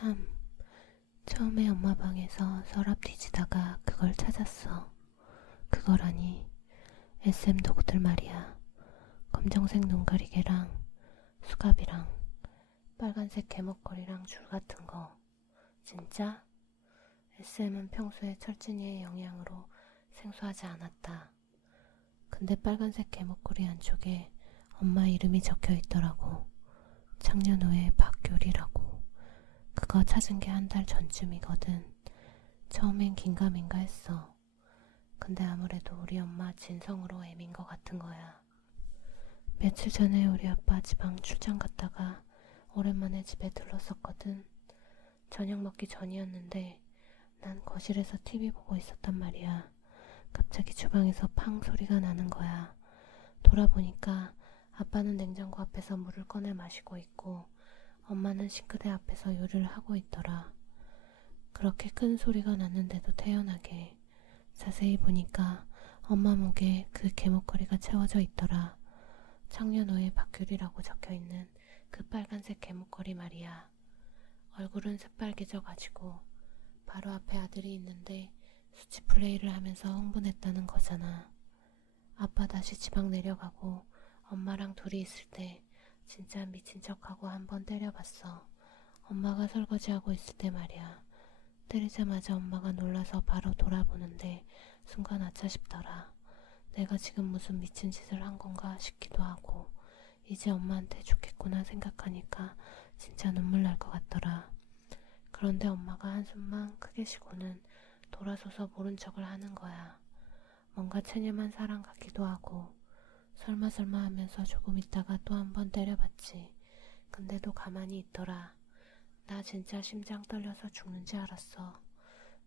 3. 처음에 엄마 방에서 서랍 뒤지다가 그걸 찾았어. 그거라니 SM 도구들 말이야. 검정색 눈가리개랑 수갑이랑 빨간색 개목걸이랑 줄 같은 거. 진짜? SM은 평소에 철진이의 영향으로 생소하지 않았다. 근데 빨간색 개목걸이 안쪽에 엄마 이름이 적혀 있더라고. 창년후에 박교리라고. 그거 찾은 게 한 달 전쯤이거든. 처음엔 긴가민가 했어. 근데 아무래도 우리 엄마 진성으로 애민 거 같은 거야. 며칠 전에 우리 아빠 지방 출장 갔다가 오랜만에 집에 들렀었거든. 저녁 먹기 전이었는데 난 거실에서 TV 보고 있었단 말이야. 갑자기 주방에서 팡 소리가 나는 거야. 돌아보니까 아빠는 냉장고 앞에서 물을 꺼내 마시고 있고 엄마는 싱크대 앞에서 요리를 하고 있더라. 그렇게 큰 소리가 났는데도 태연하게. 자세히 보니까 엄마 목에 그 개목걸이가 채워져 있더라. 창년후에 박규리라고 적혀있는 그 빨간색 개목걸이 말이야. 얼굴은 새빨개져가지고 바로 앞에 아들이 있는데 수치 플레이를 하면서 흥분했다는 거잖아. 아빠 다시 지방 내려가고 엄마랑 둘이 있을 때 진짜 미친 척하고 한번 때려봤어. 엄마가 설거지하고 있을 때 말이야. 때리자마자 엄마가 놀라서 바로 돌아보는데 순간 아차 싶더라. 내가 지금 무슨 미친 짓을 한 건가 싶기도 하고 이제 엄마한테 죽겠구나 생각하니까 진짜 눈물 날 것 같더라. 그런데 엄마가 한숨만 크게 쉬고는 돌아서서 모른 척을 하는 거야. 뭔가 체념한 사랑 같기도 하고 설마 하면서 조금 있다가 또 한 번 때려봤지. 근데도 가만히 있더라. 나 진짜 심장 떨려서 죽는지 알았어.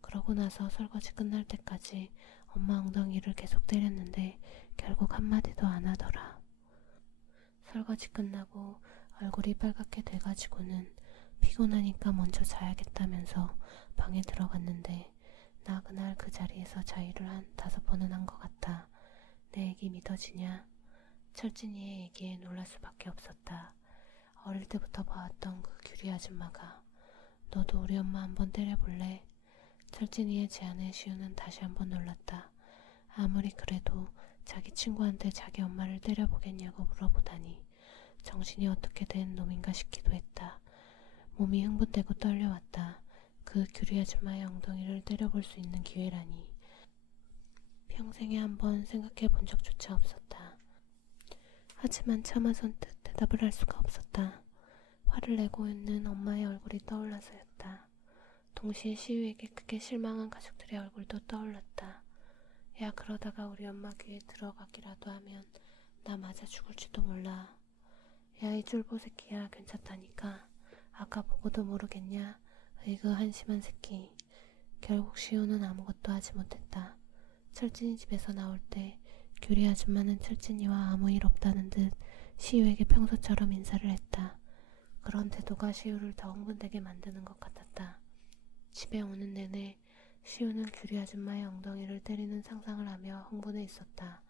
그러고 나서 설거지 끝날 때까지 엄마 엉덩이를 계속 때렸는데 결국 한마디도 안 하더라. 설거지 끝나고 얼굴이 빨갛게 돼가지고는 피곤하니까 먼저 자야겠다면서 방에 들어갔는데 나 그날 그 자리에서 자위를 한 5번은 한 것 같아. 내 얘기 믿어지냐? 철진이의 얘기에 놀랄 수밖에 없었다. 어릴 때부터 봐왔던 그 규리 아줌마가. 너도 우리 엄마 한번 때려볼래? 철진이의 제안에 시우는 다시 한번 놀랐다. 아무리 그래도 자기 친구한테 자기 엄마를 때려보겠냐고 물어보다니 정신이 어떻게 된 놈인가 싶기도 했다. 몸이 흥분되고 떨려왔다. 그 규리 아줌마의 엉덩이를 때려볼 수 있는 기회라니. 평생에 한번 생각해 본 적조차 없었다. 하지만 참아 선뜻 대답을 할 수가 없었다. 화를 내고 있는 엄마의 얼굴이 떠올라서였다. 동시에 시우에게 크게 실망한 가족들의 얼굴도 떠올랐다. 야, 그러다가 우리 엄마 귀에 들어가기라도 하면 나 맞아 죽을지도 몰라. 야, 이 쫄보 새끼야, 괜찮다니까. 아까 보고도 모르겠냐? 으이그 한심한 새끼. 결국 시우는 아무것도 하지 못했다. 철진이 집에서 나올 때 규리 아줌마는 철진이와 아무 일 없다는 듯 시우에게 평소처럼 인사를 했다. 그런 태도가 시우를 더 흥분되게 만드는 것 같았다. 집에 오는 내내 시우는 규리 아줌마의 엉덩이를 때리는 상상을 하며 흥분해 있었다.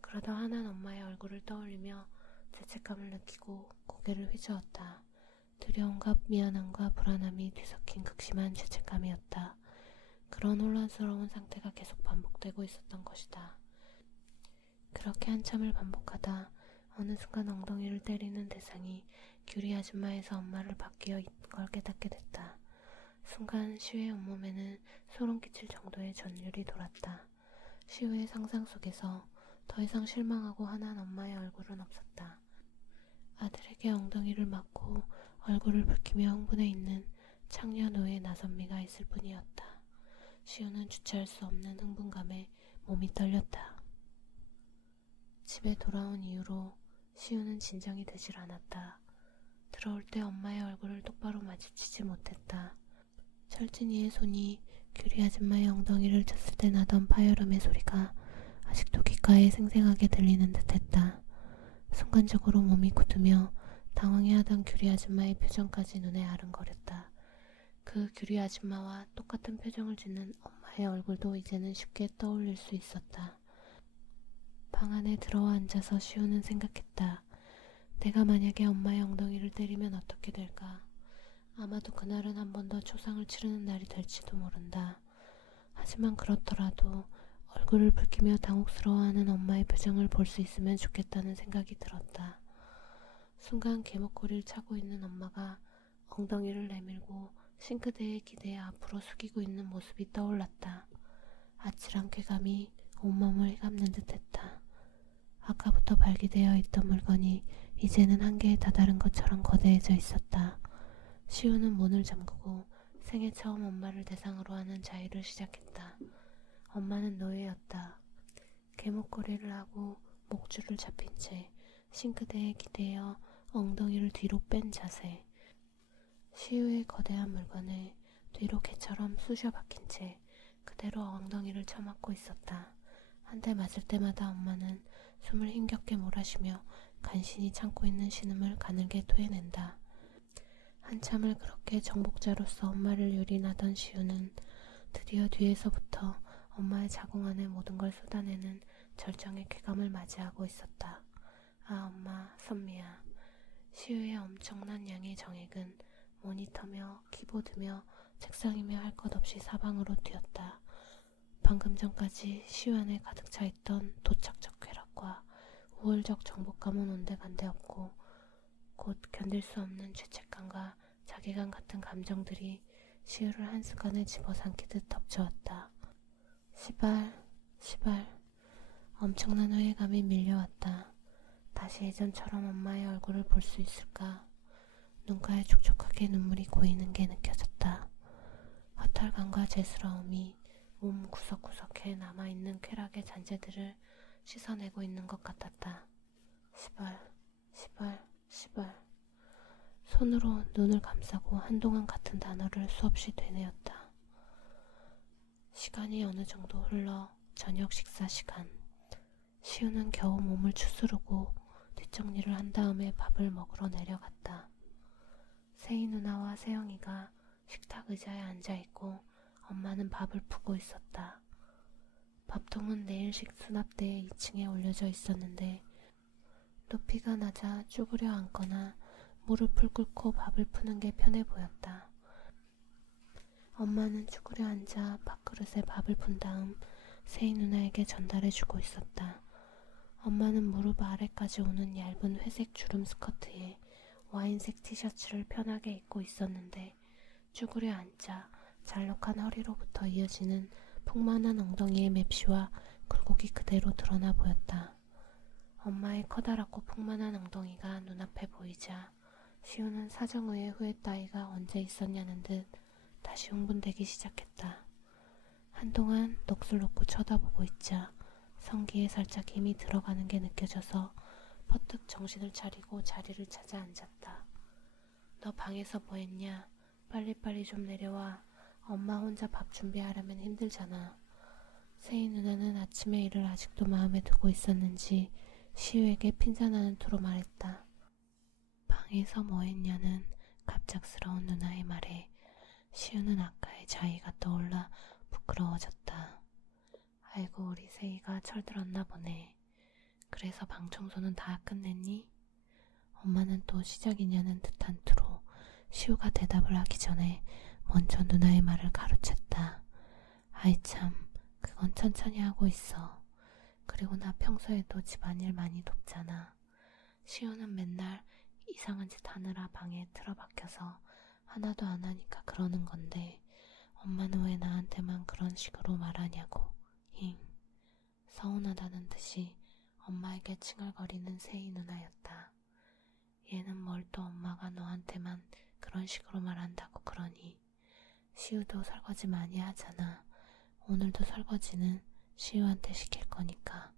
그러다 화난 엄마의 얼굴을 떠올리며 죄책감을 느끼고 고개를 휘저었다. 두려움과 미안함과 불안함이 뒤섞인 극심한 죄책감이었다. 그런 혼란스러운 상태가 계속 반복되고 있었던 것이다. 그렇게 한참을 반복하다 어느 순간 엉덩이를 때리는 대상이 규리 아줌마에서 엄마를 바뀌어 있는 걸 깨닫게 됐다. 순간 시우의 온몸에는 소름 끼칠 정도의 전율이 돌았다. 시우의 상상 속에서 더 이상 실망하고 화난 엄마의 얼굴은 없었다. 아들에게 엉덩이를 맞고 얼굴을 붉히며 흥분해 있는 창년후의 나선미가 있을 뿐이었다. 시우는 주체할 수 없는 흥분감에 몸이 떨렸다. 집에 돌아온 이후로 시우는 진정이 되질 않았다. 들어올 때 엄마의 얼굴을 똑바로 마주치지 못했다. 철진이의 손이 규리 아줌마의 엉덩이를 쳤을 때 나던 파열음의 소리가 아직도 귓가에 생생하게 들리는 듯했다. 순간적으로 몸이 굳으며 당황해하던 규리 아줌마의 표정까지 눈에 아른거렸다. 그 규리 아줌마와 똑같은 표정을 짓는 엄마의 얼굴도 이제는 쉽게 떠올릴 수 있었다. 방 안에 들어와 앉아서 시우는 생각했다. 내가 만약에 엄마의 엉덩이를 때리면 어떻게 될까? 아마도 그날은 한 번 더 초상을 치르는 날이 될지도 모른다. 하지만 그렇더라도 얼굴을 붉히며 당혹스러워하는 엄마의 표정을 볼 수 있으면 좋겠다는 생각이 들었다. 순간 계목걸이를 차고 있는 엄마가 엉덩이를 내밀고 싱크대에 기대어 앞으로 숙이고 있는 모습이 떠올랐다. 아찔한 쾌감이 온몸을 휘감는 듯했다. 아까부터 발기되어 있던 물건이 이제는 한계에 다다른 것처럼 거대해져 있었다. 시우는 문을 잠그고 생애 처음 엄마를 대상으로 하는 자위를 시작했다. 엄마는 노예였다. 계목걸이를 하고 목줄을 잡힌 채 싱크대에 기대어 엉덩이를 뒤로 뺀 자세. 시우의 거대한 물건을 뒤로 개처럼 쑤셔 박힌 채 그대로 엉덩이를 쳐맞고 있었다. 한 대 맞을 때마다 엄마는 숨을 힘겹게 몰아쉬며 간신히 참고 있는 신음을 가늘게 토해낸다. 한참을 그렇게 정복자로서 엄마를 유린하던 시우는 드디어 뒤에서부터 엄마의 자궁 안에 모든 걸 쏟아내는 절정의 쾌감을 맞이하고 있었다. 아, 엄마, 선미야. 시우의 엄청난 양의 정액은 모니터며 키보드며 책상이며 할 것 없이 사방으로 뛰었다. 방금 전까지 시우 안에 가득 차있던 도착적 쾌락과 우월적 정복감은 온데간데 없고 곧 견딜 수 없는 죄책감과 자괴감 같은 감정들이 시우를 한순간에 집어삼키듯 덮쳐왔다. 시발, 시발. 엄청난 후회감이 밀려왔다. 다시 예전처럼 엄마의 얼굴을 볼 수 있을까? 눈가에 촉촉하게 눈물이 고이는 게 느껴졌다. 허탈감과 죄스러움이 몸 구석구석에 남아있는 쾌락의 잔재들을 씻어내고 있는 것 같았다. 시발, 시발, 시발. 손으로 눈을 감싸고 한동안 같은 단어를 수없이 되뇌었다. 시간이 어느 정도 흘러 저녁 식사 시간. 시우는 겨우 몸을 추스르고 뒷정리를 한 다음에 밥을 먹으러 내려갔다. 세희 누나와 세영이가 식탁 의자에 앉아있고 엄마는 밥을 푸고 있었다. 밥통은 내일식 수납대에 2층에 올려져 있었는데 높이가 낮아 쭈그려 앉거나 무릎을 꿇고 밥을 푸는 게 편해 보였다. 엄마는 쭈그려 앉아 밥그릇에 밥을 푼 다음 세희 누나에게 전달해주고 있었다. 엄마는 무릎 아래까지 오는 얇은 회색 주름 스커트에 와인색 티셔츠를 편하게 입고 있었는데 쭈그려 앉자 잘록한 허리로부터 이어지는 풍만한 엉덩이의 맵시와 굴곡이 그대로 드러나 보였다. 엄마의 커다랗고 풍만한 엉덩이가 눈앞에 보이자 시우는 사정의의 후회 따위가 언제 있었냐는 듯 다시 흥분되기 시작했다. 한동안 넋을 놓고 쳐다보고 있자 성기에 살짝 힘이 들어가는 게 느껴져서 퍼뜩 정신을 차리고 자리를 찾아 앉았다. 너 방에서 뭐 했냐? 빨리빨리 좀 내려와. 엄마 혼자 밥 준비하려면 힘들잖아. 세희 누나는 아침의 일을 아직도 마음에 두고 있었는지 시우에게 핀잔하는 투로 말했다. 방에서 뭐 했냐는 갑작스러운 누나의 말에 시우는 아까의 자의가 떠올라 부끄러워졌다. 아이고, 우리 세희가 철들었나 보네. 그래서 방 청소는 다 끝냈니? 엄마는 또 시작이냐는 듯한 투로 시우가 대답을 하기 전에 먼저 누나의 말을 가로챘다. 아이 참, 그건 천천히 하고 있어. 그리고 나 평소에도 집안일 많이 돕잖아. 시우는 맨날 이상한 짓 하느라 방에 틀어박혀서 하나도 안 하니까 그러는 건데 엄마는 왜 나한테만 그런 식으로 말하냐고. 힝. 서운하다는 듯이 엄마에게 칭얼거리는 세희 누나였다. 얘는 뭘 또 엄마가 너한테만 그런 식으로 말한다고 그러니. 시우도 설거지 많이 하잖아. 오늘도 설거지는 시우한테 시킬 거니까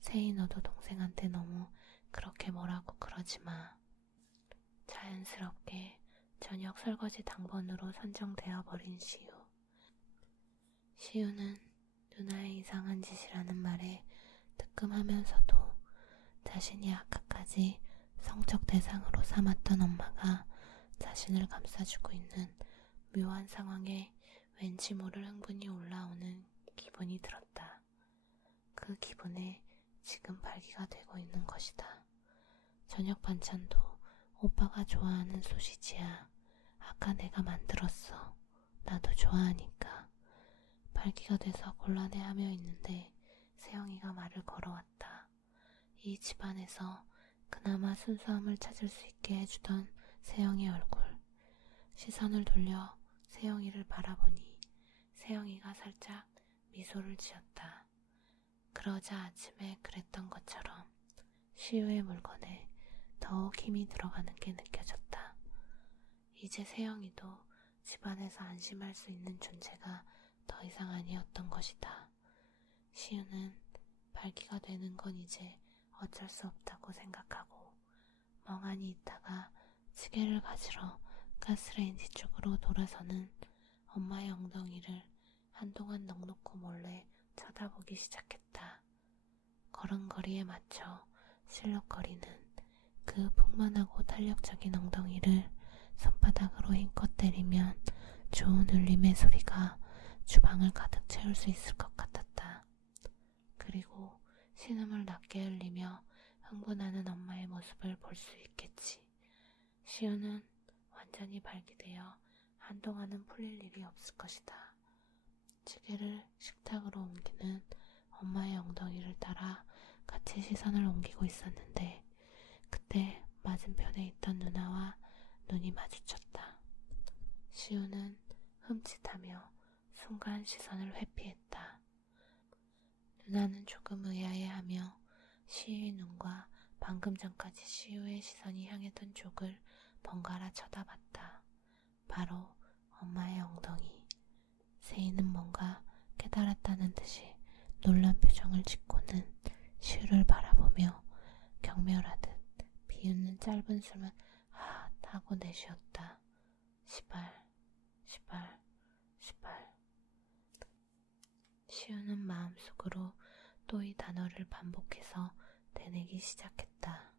세희 너도 동생한테 너무 그렇게 뭐라고 그러지 마. 자연스럽게 저녁 설거지 당번으로 선정되어 버린 시우. 시우는 누나의 이상한 짓이라는 말에 뜨끔하면서도 자신이 아까까지 성적 대상으로 삼았던 엄마가 자신을 감싸주고 있는 묘한 상황에 왠지 모를 흥분이 올라오는 기분이 들었다. 그 기분에 지금 발기가 되고 있는 것이다. 저녁 반찬도 오빠가 좋아하는 소시지야. 아까 내가 만들었어. 나도 좋아하니까. 발기가 돼서 곤란해하며 있는데 세영이가 말을 걸어왔다. 이 집안에서 그나마 순수함을 찾을 수 있게 해주던 세영이 얼굴. 시선을 돌려 세영이를 바라보니 세영이가 살짝 미소를 지었다. 그러자 아침에 그랬던 것처럼 시우의 물건에 더욱 힘이 들어가는 게 느껴졌다. 이제 세영이도 집안에서 안심할 수 있는 존재가 더 이상 아니었던 것이다. 시우는 발기가 되는 건 이제 어쩔 수 없다고 생각하고 멍하니 있다가 찌개를 가지러 가스레인지 쪽으로 돌아서는 엄마의 엉덩이를 한동안 넋놓고 몰래 쳐다보기 시작했다. 걸음걸이에 맞춰 실룩거리는 그 풍만하고 탄력적인 엉덩이를 손바닥으로 힘껏 때리면 좋은 울림의 소리가 주방을 가득 채울 수 있을 것 같았다. 그리고 신음을 낮게 흘리며 흥분하는 엄마의 모습을 볼 수 있겠지. 시우는 완전히 발기되어 한동안은 풀릴 일이 없을 것이다. 찌개를 식탁으로 옮기는 엄마의 엉덩이를 따라 같이 시선을 옮기고 있었는데 그때 맞은편에 있던 누나와 눈이 마주쳤다. 시우는 흠칫하며 순간 시선을 회피했다. 누나는 조금 의아해하며 시우의 눈과 방금 전까지 시우의 시선이 향했던 쪽을 번갈아 쳐다봤다. 바로 엄마의 엉덩이. 세이는 뭔가 깨달았다는 듯이 놀란 표정을 짓고는 시우를 바라보며 경멸하듯 비웃는 짧은 숨을 하 하고 내쉬었다. 시발, 시발, 시발. 시우는 마음속으로 또 이 단어를 반복해서 되뇌기 시작했다.